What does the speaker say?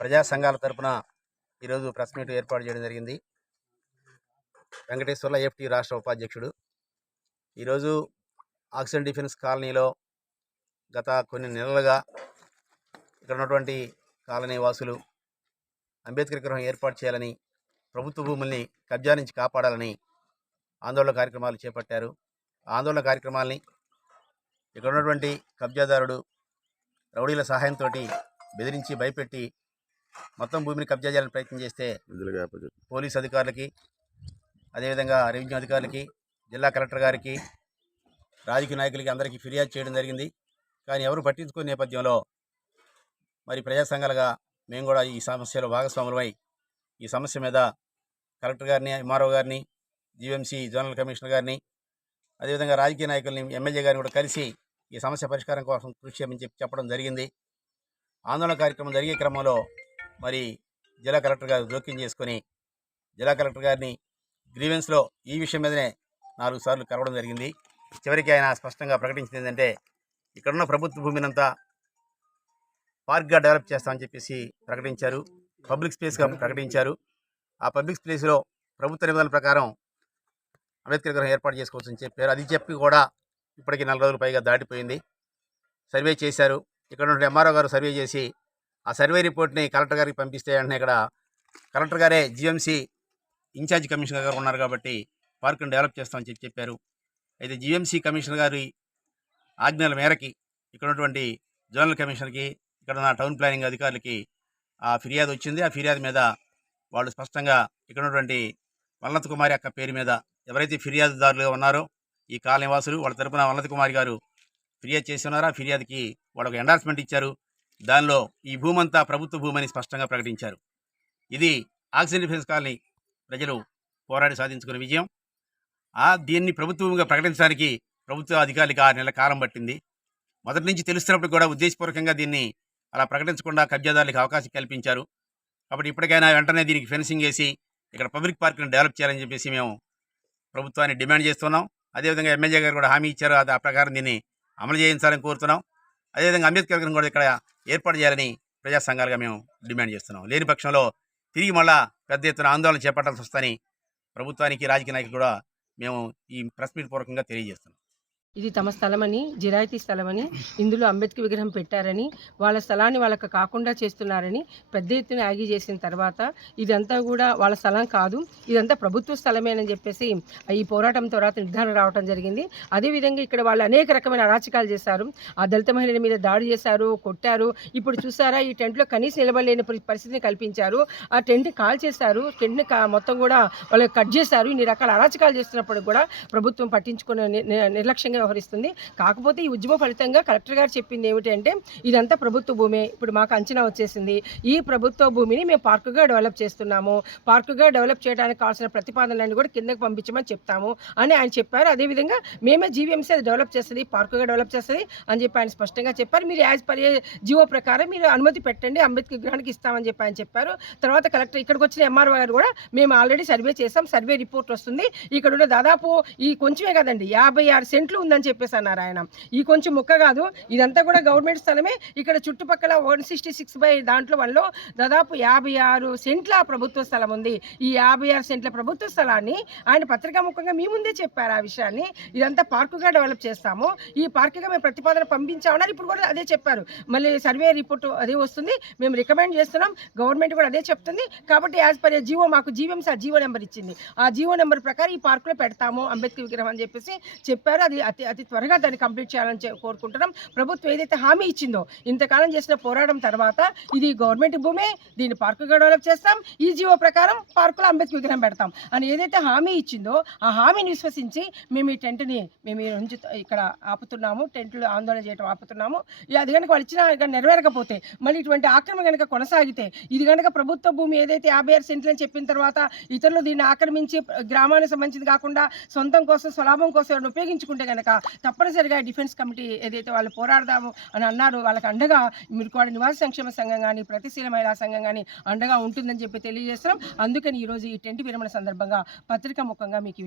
ప్రజా సంఘాల తరపున ఈరోజు ప్రెస్ మీట్ ఏర్పాటు చేయడం జరిగింది. వెంకటేశ్వర్ల ఎఫ్టీ రాష్ట్ర ఉపాధ్యక్షుడు. ఈరోజు ఆక్సిజన్ డిఫెన్స్ కాలనీలో గత కొన్ని నెలలుగా ఇక్కడ ఉన్నటువంటి కాలనీ వాసులు అంబేద్కర్ గ్రహం ఏర్పాటు చేయాలని ప్రభుత్వ భూముల్ని కబ్జా నుంచి కాపాడాలని ఆందోళన కార్యక్రమాలు చేపట్టారు. ఆందోళన కార్యక్రమాల్ని ఇక్కడ ఉన్నటువంటి కబ్జాదారుడు రౌడీల సహాయంతో బెదిరించి భయపెట్టి మొత్తం భూమిని కబ్జా చేయాలని ప్రయత్నం చేస్తే పోలీస్ అధికారులకి అదేవిధంగా రెవెన్యూ అధికారులకి జిల్లా కలెక్టర్ గారికి రాజకీయ నాయకులకి అందరికీ ఫిర్యాదు చేయడం జరిగింది. కానీ ఎవరు పట్టించుకునే నేపథ్యంలో మరి ప్రజా సంఘాలుగా మేము కూడా ఈ సమస్యలో భాగస్వాములమై ఈ సమస్య మీద కలెక్టర్ గారిని ఎంఆర్ఓ గారిని జీవీఎంసీ జోనల్ కమిషనర్ గారిని అదేవిధంగా రాజకీయ నాయకుల్ని ఎమ్మెల్యే గారిని కూడా కలిసి ఈ సమస్య పరిష్కారం కోసం కృషి చేయమని చెప్పి చెప్పడం జరిగింది. ఆందోళన కార్యక్రమం జరిగే క్రమంలో మరి జిల్లా కలెక్టర్ గారు జోక్యం చేసుకొని జిల్లా కలెక్టర్ గారిని గ్రీవెన్స్లో ఈ విషయం మీదనే నాలుగు సార్లు కలవడం జరిగింది. చివరికి ఆయన స్పష్టంగా ప్రకటించింది ఏంటంటే ఇక్కడున్న ప్రభుత్వ భూమినంతా పార్క్గా డెవలప్ చేస్తామని చెప్పేసి ప్రకటించారు. పబ్లిక్ స్పేస్గా ప్రకటించారు. ఆ పబ్లిక్ స్పేస్లో ప్రభుత్వ నిబంధనల ప్రకారం అంబేద్కర్ విగ్రహం ఏర్పాటు చేసుకోవచ్చని చెప్పారు. అది చెప్పి కూడా ఇప్పటికి నాలుగు రోజులు పైగా దాటిపోయింది. సర్వే చేశారు. ఇక్కడ ఉన్న ఎంఆర్ఓ గారు సర్వే చేసి ఆ సర్వే రిపోర్ట్ని కలెక్టర్ గారికి పంపిస్తే వెంటనే ఇక్కడ కలెక్టర్ గారే జిఎంసి ఇన్ఛార్జ్ కమిషనర్ గారు ఉన్నారు కాబట్టి పార్కును డెవలప్ చేస్తామని చెప్పి చెప్పారు. అయితే జిఎంసి కమిషనర్ గారి ఆజ్ఞల మేరకి ఇక్కడ ఉన్నటువంటి జోనల్ కమిషనర్కి ఇక్కడ ఉన్న టౌన్ ప్లానింగ్ అధికారులకి ఆ ఫిర్యాదు వచ్చింది. ఆ ఫిర్యాదు మీద వాళ్ళు స్పష్టంగా ఇక్కడ ఉన్నటువంటి వల్లత్ కుమారి అక్క పేరు మీద ఎవరైతే ఫిర్యాదుదారులుగా ఉన్నారో ఈ కాలనీ వాసులు వాళ్ళ తరపున వల్లత్ కుమారి గారు ఫిర్యాదు చేసి ఉన్నారో? ఆ ఫిర్యాదుకి వాళ్ళకు ఎండార్స్మెంట్ ఇచ్చారు. దానిలో ఈ భూమంతా ప్రభుత్వ భూమని స్పష్టంగా ప్రకటించారు. ఇది ఆక్సిజన్ డిఫెన్స్ కాలనీ ప్రజలు పోరాడి సాధించుకున్న విజయం. ఆ దీన్ని ప్రభుత్వంగా ప్రకటించడానికి ప్రభుత్వ అధికారులకు ఆరు నెలల కాలం పట్టింది. మొదటి నుంచి తెలుస్తున్నప్పుడు కూడా ఉద్దేశపూర్వకంగా దీన్ని అలా ప్రకటించకుండా కబ్జాదారులకు అవకాశం కల్పించారు. కాబట్టి ఇప్పటికైనా వెంటనే దీనికి ఫెన్సింగ్ వేసి ఇక్కడ పబ్లిక్ పార్కును డెవలప్ చేయాలని చెప్పేసి మేము ప్రభుత్వాన్ని డిమాండ్ చేస్తున్నాం. అదేవిధంగా ఎమ్మెల్యే గారు కూడా హామీ ఇచ్చారు. అది ఆ ప్రకారం దీన్ని అమలు చేయించాలని కోరుతున్నాం. అదేవిధంగా అంబేద్కర్ విగ్రహం కూడా ఇక్కడ ఏర్పాటు చేయాలని ప్రజా సంఘాలుగా మేము డిమాండ్ చేస్తున్నాం. లేని పక్షంలో తిరిగి మళ్ళా పెద్ద ఎత్తున ఆందోళన చేపట్టాల్సి వస్తుందని ప్రభుత్వానికి రాజకీయ నాయకులు కూడా మేము ఈ ప్రెస్ మీట్ పూర్వకంగా తెలియజేస్తున్నాం. ఇది తమ స్థలమని జిరాయితీ స్థలమని ఇందులో అంబేద్కర్ విగ్రహం పెట్టారని వాళ్ళ స్థలాన్ని వాళ్ళకి కాకుండా చేస్తున్నారని పెద్ద ఎత్తున యాగి చేసిన తర్వాత ఇదంతా కూడా వాళ్ళ స్థలం కాదు ఇదంతా ప్రభుత్వ స్థలమేనని చెప్పేసి ఈ పోరాటం తర్వాత నిర్ధారణ రావడం జరిగింది. అదేవిధంగా ఇక్కడ వాళ్ళు అనేక రకమైన అరాచకాలు చేశారు. ఆ దళిత మహిళల మీద దాడి చేశారు కొట్టారు. ఇప్పుడు చూసారా ఈ టెంట్లో కనీసం నిలబడలేని పరిస్థితిని కల్పించారు. ఆ టెంట్ని కాల్ చేశారు టెంట్ని మొత్తం కూడా వాళ్ళు కట్ చేశారు. ఇన్ని రకాల అరాచకాలు చేస్తున్నప్పుడు కూడా ప్రభుత్వం పట్టించుకునే నిర్లక్ష్యంగా వ్యవహరిస్తుంది. కాకపోతే ఈ ఉద్యమ ఫలితంగా కలెక్టర్ గారు చెప్పింది ఏమిటంటే ఇదంతా ప్రభుత్వ భూమే. ఇప్పుడు మాకు అంచనా వచ్చేసింది. ఈ ప్రభుత్వ భూమిని మేము పార్కుగా డెవలప్ చేస్తున్నాము. పార్కుగా డెవలప్ చేయడానికి కావాల్సిన ప్రతిపాదనలన్నీ కూడా కిందకి పంపించమని చెప్తాము అని ఆయన చెప్పారు. అదేవిధంగా మేమే జీవీఎంసీ అది డెవలప్ చేస్తుంది పార్కుగా డెవలప్ చేస్తుంది అని చెప్పి ఆయన స్పష్టంగా చెప్పారు. మీరు యాజ్ పర్ జీవో ప్రకారం మీరు అనుమతి పెట్టండి అంబేద్కర్ విగ్రహానికి ఇస్తామని చెప్పి ఆయన చెప్పారు. తర్వాత కలెక్టర్ ఇక్కడికి వచ్చిన ఎంఆర్ఓ గారు కూడా మేము ఆల్రెడీ సర్వే చేసాం సర్వే రిపోర్ట్ వస్తుంది. ఇక్కడ ఉన్న దాదాపు ఈ కొంచెమే కదండి యాభై ఆరు సెంట్లు ఉందని చెప్పేసి అన్నారు ఆయన. ఈ కొంచెం ముక్క కాదు ఇదంతా కూడా గవర్నమెంట్ స్థలమే. ఇక్కడ చుట్టుపక్కల వన్ సిక్స్టీ సిక్స్ బై దాంట్లో వన్లో దాదాపు యాభై ఆరు సెంట్ల ప్రభుత్వ స్థలం ఉంది. ఈ యాభై ఆరు సెంట్ల ప్రభుత్వ స్థలాన్ని ఆయన పత్రికాముఖంగా మీ ముందే చెప్పారు ఆ విషయాన్ని. ఇదంతా పార్కుగా డెవలప్ చేస్తాము. ఈ పార్కుగా మేము ప్రతిపాదన పంపించామన్నారు ఇప్పుడు కూడా అదే చెప్పారు. మళ్ళీ సర్వే రిపోర్ట్ అదే వస్తుంది. మేము రికమెండ్ చేస్తున్నాం. గవర్నమెంట్ కూడా అదే చెప్తుంది. కాబట్టి యాజ్ పర్ జీవో మాకు జీవీఎంసీ ఆ జీవో నెంబర్ ఇచ్చింది. ఆ జీవో నెంబర్ ప్రకారం ఈ పార్కులో పెడతాము అంబేద్కర్ విగ్రహం అని చెప్పేసి చెప్పారు. అది అతి అతి త్వరగా దాన్ని కంప్లీట్ చేయాలని కోరుకుంటున్నాం. ప్రభుత్వం ఏదైతే హామీ ఇచ్చిందో ఇంతకాలం చేసిన పోరాటం తర్వాత ఇది గవర్నమెంట్ భూమే దీన్ని పార్కుగా డెవలప్ చేస్తాం. ఈ జీవో ప్రకారం పార్కులో అంబేద్కర్ విగ్రహం పెడతాం. అని ఏదైతే హామీ ఇచ్చిందో ఆ హామీని విశ్వసించి మేము ఈ టెంట్ని మేము ఈ ఇక్కడ ఆపుతున్నాము టెంట్లు ఆందోళన చేయడం ఆపుతున్నాము. అది కనుక వాళ్ళు ఇచ్చిన నెరవేరకపోతే మళ్ళీ ఇటువంటి ఆక్రమణ కనుక కొనసాగితే ఇది కనుక ప్రభుత్వ భూమి ఏదైతే యాభై ఆరు సెంట్లు అని చెప్పిన తర్వాత ఇతరులు దీన్ని ఆక్రమించి గ్రామానికి సంబంధించింది కాకుండా సొంతం కోసం స్వలాభం కోసం ఉపయోగించుకుంటే కనుక తప్పనిసరిగా డిఫెన్స్ కమిటీ ఏదైతే వాళ్ళు పోరాడదాము అని అన్నారు వాళ్ళకి అండగా మిరుకోడ నివాస సంక్షేమ సంఘం కానీ ప్రతిశీల మహిళా సంఘం కానీ అండగా ఉంటుందని చెప్పి తెలియజేస్తున్నాం. అందుకని ఈరోజు ఈ టెంట్ విరమణ సందర్భంగా పత్రికా ముఖంగా మీకు